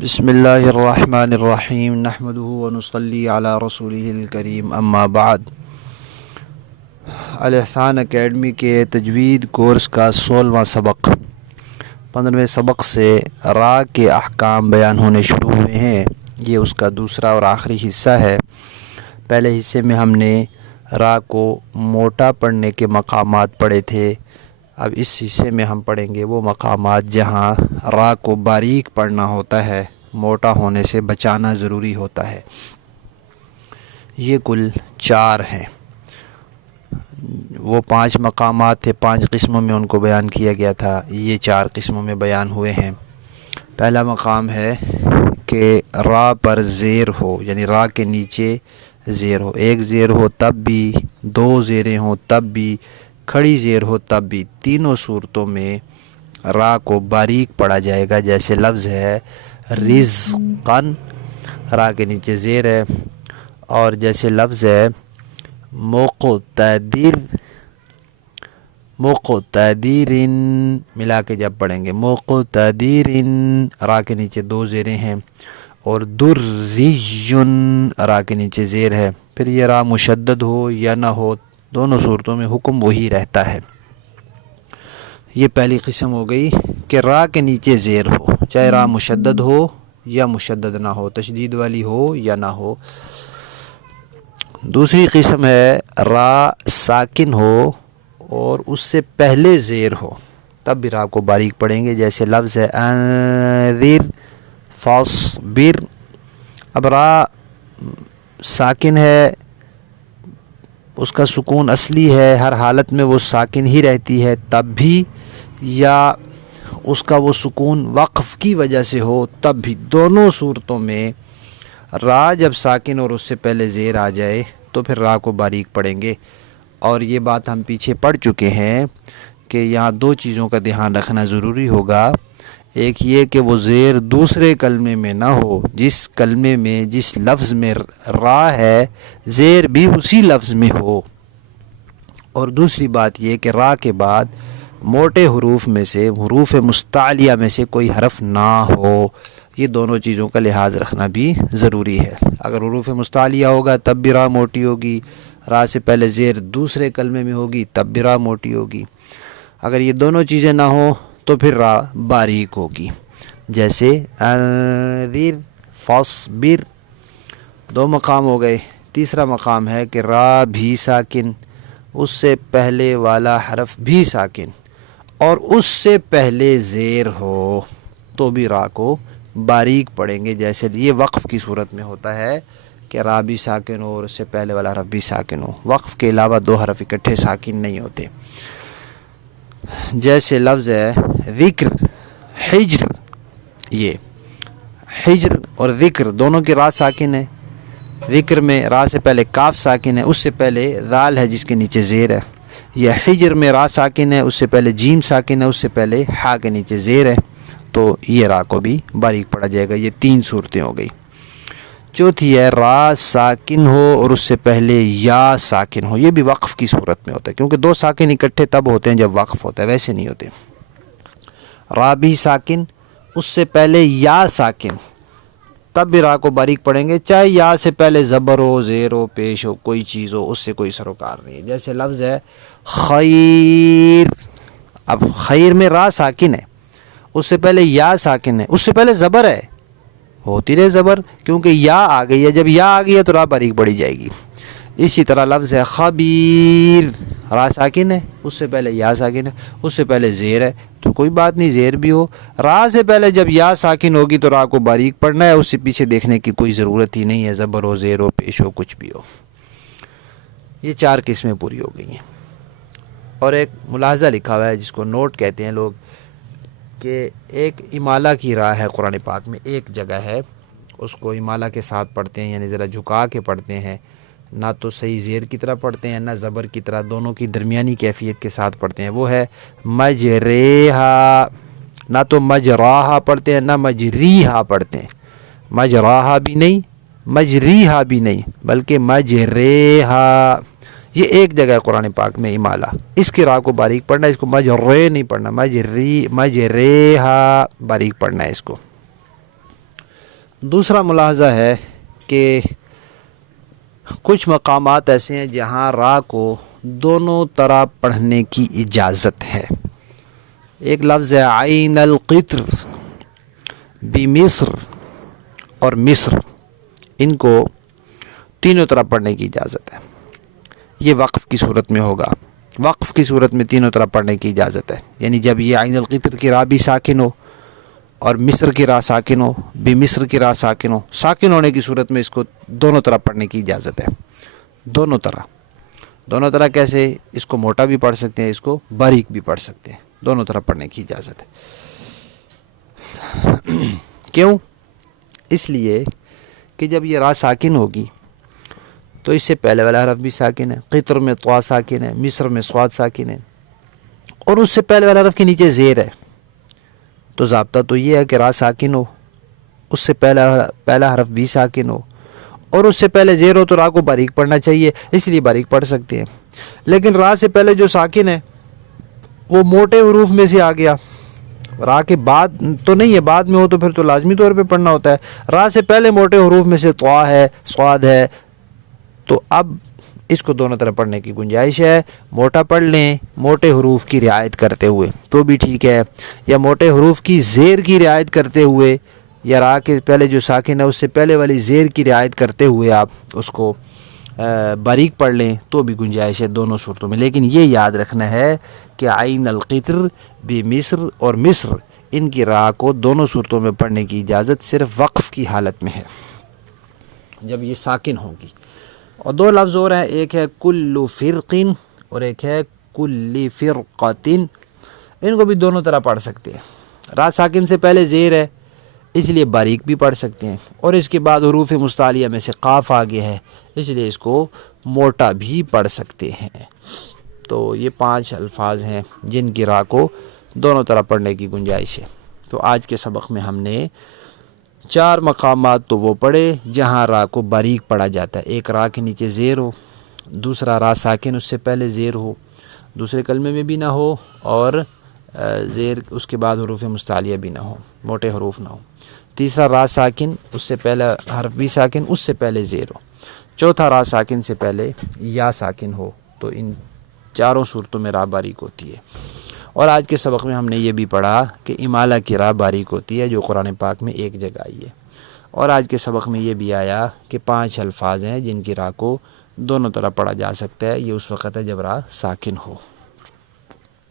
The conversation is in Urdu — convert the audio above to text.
بسم اللہ الرحمن الرحیم نحمدہ ونصلی علی رسولہ الکریم اما بعد۔ الاحسان اکیڈمی کے تجوید کورس کا 16واں سبق 15ویں سبق سے را کے احکام بیان ہونے شروع ہوئے ہیں۔ یہ اس کا دوسرا اور آخری حصہ ہے۔ پہلے حصے میں ہم نے را کو موٹا پڑھنے کے مقامات پڑھے تھے۔ اب اس حصے میں ہم پڑھیں گے وہ مقامات جہاں را کو باریک پڑھنا ہوتا ہے، موٹا ہونے سے بچانا ضروری ہوتا ہے۔ یہ کل 4 ہیں۔ وہ 5 مقامات تھے، 5 قسموں میں ان کو بیان کیا گیا تھا، یہ 4 قسموں میں بیان ہوئے ہیں۔ پہلا مقام ہے کہ را پر زیر ہو، یعنی را کے نیچے زیر ہو، ایک زیر ہو تب بھی، 2 زیریں ہوں تب بھی، کھڑی زیر ہو تب بھی، تینوں صورتوں میں را کو باریک پڑھا جائے گا۔ جیسے لفظ ہے رزقاً، را کے نیچے زیر ہے، اور جیسے لفظ ہے مقتدرن، ملا کے جب پڑھیں گے مقتدرن، را کے نیچے 2 زیریں ہیں، اور درجن، را کے نیچے زیر ہے۔ پھر یہ را مشدد ہو یا نہ ہو، دونوں صورتوں میں حکم وہی رہتا ہے۔ یہ پہلی قسم ہو گئی کہ را کے نیچے زیر ہو، چاہے را مشدد ہو یا مشدد نہ ہو، تشدید والی ہو یا نہ ہو۔ دوسری قسم ہے را ساکن ہو اور اس سے پہلے زیر ہو، تب بھی را کو باریک پڑھیں گے۔ جیسے لفظ ہے انذر فاصبر، اب را ساکن ہے، اس کا سکون اصلی ہے، ہر حالت میں وہ ساکن ہی رہتی ہے، تب بھی، یا اس کا وہ سکون وقف کی وجہ سے ہو تب بھی، دونوں صورتوں میں را جب ساکن اور اس سے پہلے زیر آ جائے تو پھر را کو باریک پڑھیں گے۔ اور یہ بات ہم پیچھے پڑھ چکے ہیں کہ یہاں 2 چیزوں کا دھیان رکھنا ضروری ہوگا۔ ایک یہ کہ وہ زیر دوسرے کلمے میں نہ ہو، جس کلمے میں جس لفظ میں را ہے زیر بھی اسی لفظ میں ہو، اور دوسری بات یہ کہ را کے بعد موٹے حروف میں سے، حروف مستعلیہ میں سے کوئی حرف نہ ہو۔ یہ دونوں چیزوں کا لحاظ رکھنا بھی ضروری ہے۔ اگر حروف مستعلیہ ہوگا تب بھی را موٹی ہوگی، را سے پہلے زیر دوسرے کلمے میں ہوگی تب بھی را موٹی ہوگی۔ اگر یہ دونوں چیزیں نہ ہوں تو پھر را باریک ہوگی۔ جیسے انذر فاصبر، 2 مقام ہو گئے۔ تیسرا مقام ہے کہ را بھی ساکن، اس سے پہلے والا حرف بھی ساکن، اور اس سے پہلے زیر ہو تو بھی را کو باریک پڑھیں گے۔ جیسے یہ وقف کی صورت میں ہوتا ہے کہ را بھی ساکن ہو اور اس سے پہلے والا حرف بھی ساکن ہو، وقف کے علاوہ 2 حرف اکٹھے ساکن نہیں ہوتے۔ جیسے لفظ ہے ذکر حجر، یہ حجر اور ذکر دونوں کی را ساکن ہے۔ ذکر میں را سے پہلے کاف ساکن ہے، اس سے پہلے ذال ہے جس کے نیچے زیر ہے۔ یہ حجر میں را ساکن ہے، اس سے پہلے جیم ساکن ہے، اس سے پہلے ہا کے نیچے زیر ہے، تو یہ را کو بھی باریک پڑھا جائے گا۔ یہ 3 صورتیں ہو گئی۔ چوتھی ہے را ساکن ہو اور اس سے پہلے یا ساکن ہو، یہ بھی وقف کی صورت میں ہوتا ہے، کیونکہ 2 ساکن اکٹھے تب ہوتے ہیں جب وقف ہوتا ہے، ویسے نہیں ہوتے۔ را بھی ساکن، اس سے پہلے یا ساکن، تب بھی را کو باریک پڑھیں گے، چاہے یا سے پہلے زبر ہو، زیر ہو، پیش ہو، کوئی چیز ہو، اس سے کوئی سروکار نہیں ہے۔ جیسے لفظ ہے خیر، اب خیر میں را ساکن ہے، اس سے پہلے یا ساکن ہے، اس سے پہلے زبر ہے، ہوتی رہے زبر، کیونکہ یا آ گئی ہے، جب یا آ گئی ہے تو را باریک پڑھی جائے گی۔ اسی طرح لفظ ہے خبیر، را ساکن ہے، اس سے پہلے یا ساکن ہے، اس سے پہلے زیر ہے، تو کوئی بات نہیں، زیر بھی ہو، را سے پہلے جب یا ساکن ہوگی تو را کو باریک پڑھنا ہے، اس سے پیچھے دیکھنے کی کوئی ضرورت ہی نہیں ہے، زبر ہو، زیر ہو، پیش ہو، کچھ بھی ہو۔ یہ 4 قسمیں پوری ہو گئی ہیں۔ اور ایک ملاحظہ لکھا ہوا ہے جس کو نوٹ کہتے ہیں لوگ، کہ ایک امالہ کی را ہے قرآن پاک میں، ایک جگہ ہے، اس کو امالہ کے ساتھ پڑھتے ہیں، یعنی ذرا جھکا کے پڑھتے ہیں، نہ تو صحیح زیر کی طرح پڑھتے ہیں نہ زبر کی طرح، دونوں کی درمیانی کیفیت کے ساتھ پڑھتے ہیں۔ وہ ہے مجریہا، نہ تو مجراہا پڑھتے ہیں نہ مجریہا پڑھتے ہیں، مجراہا بھی نہیں مجریہا بھی نہیں، بلکہ مجریہا۔ یہ ایک جگہ ہے قرآن پاک میں امالہ، اس کی را کو باریک پڑھنا ہے، اس کو مجرے نہیں پڑھنا، مجریہا باریک پڑھنا ہے اس کو۔ دوسرا ملاحظہ ہے کہ کچھ مقامات ایسے ہیں جہاں را کو دونوں طرح پڑھنے کی اجازت ہے. ایک لفظ ہے عین القطر بمصر اور مصر، ان کو تینوں طرح پڑھنے کی اجازت ہے. یہ وقف کی صورت میں ہوگا، وقف کی صورت میں تینوں طرح پڑھنے کی اجازت ہے. یعنی جب یہ عین القطر کی را بھی ساکن ہو اور مصر کی را ساکن ہو، بمصر کی را ساکن ہو، ساکن ہونے کی صورت میں اس کو دونوں طرح پڑھنے کی اجازت ہے. دونوں طرح کیسے؟ اس کو موٹا بھی پڑھ سکتے ہیں، اس کو باریک بھی پڑھ سکتے ہیں، دونوں طرح پڑھنے کی اجازت ہے. کیوں؟ اس لیے کہ جب یہ را ساکن ہوگی تو اس سے پہلے والا حرف بھی ساکن ہے، قطر میں طوا ساکن ہے، مصر میں صاد ساکن ہے، اور اس سے پہلے والا حرف کے نیچے زیر ہے. تو ضابطہ تو یہ ہے کہ را ساکن ہو، اس سے پہلا حرف بھی ساکن ہو، اور اس سے پہلے زیر ہو تو را کو باریک پڑھنا چاہیے، اس لیے باریک پڑھ سکتے ہیں. لیکن را سے پہلے جو ساکن ہے وہ موٹے حروف میں سے آ گیا، را کے بعد تو نہیں ہے، بعد میں ہو تو پھر تو لازمی طور پہ پڑھنا ہوتا ہے. را سے پہلے موٹے حروف میں سے طوا ہے، صاد ہے، تو اب اس کو دونوں طرح پڑھنے کی گنجائش ہے. موٹا پڑھ لیں موٹے حروف کی رعایت کرتے ہوئے تو بھی ٹھیک ہے، یا موٹے حروف کی زیر کی رعایت کرتے ہوئے، یا را کے پہلے جو ساکن ہے اس سے پہلے والی زیر کی رعایت کرتے ہوئے آپ اس کو باریک پڑھ لیں تو بھی گنجائش ہے دونوں صورتوں میں. لیکن یہ یاد رکھنا ہے کہ عین القطر بمصر اور مصر، ان کی را کو دونوں صورتوں میں پڑھنے کی اجازت صرف وقف کی حالت میں ہے جب یہ ساکن ہوگی. اور دو لفظ اور ہیں، ایک ہے کل فرقن اور ایک ہے کل فرقتن، ان کو بھی دونوں طرح پڑھ سکتے ہیں. را ساکن سے پہلے زیر ہے اس لیے باریک بھی پڑھ سکتے ہیں، اور اس کے بعد حروف مستعلیہ میں سے قاف آگے ہے اس لیے اس کو موٹا بھی پڑھ سکتے ہیں. تو یہ 5 الفاظ ہیں جن کی را کو دونوں طرح پڑھنے کی گنجائش ہے. تو آج کے سبق میں ہم نے 4 مقامات تو وہ پڑھے جہاں را کو باریک پڑھا جاتا ہے. ایک را کے نیچے زیر ہو، دوسرا را ساکن اس سے پہلے زیر ہو، دوسرے کلمے میں بھی نہ ہو، اور زیر اس کے بعد حروف مستعلیہ بھی نہ ہو، موٹے حروف نہ ہو. تیسرا را ساکن اس سے پہلا حرف بھی ساکن اس سے پہلے زیر ہو. چوتھا را ساکن سے پہلے یا ساکن ہو. تو ان چاروں صورتوں میں را باریک ہوتی ہے. اور آج کے سبق میں ہم نے یہ بھی پڑھا کہ امالہ کی را باریک ہوتی ہے جو قرآن پاک میں ایک جگہ آئی ہے. اور آج کے سبق میں یہ بھی آیا کہ 5 الفاظ ہیں جن کی را کو دونوں طرح پڑھا جا سکتا ہے. یہ اس وقت ہے جب را ساکن ہو.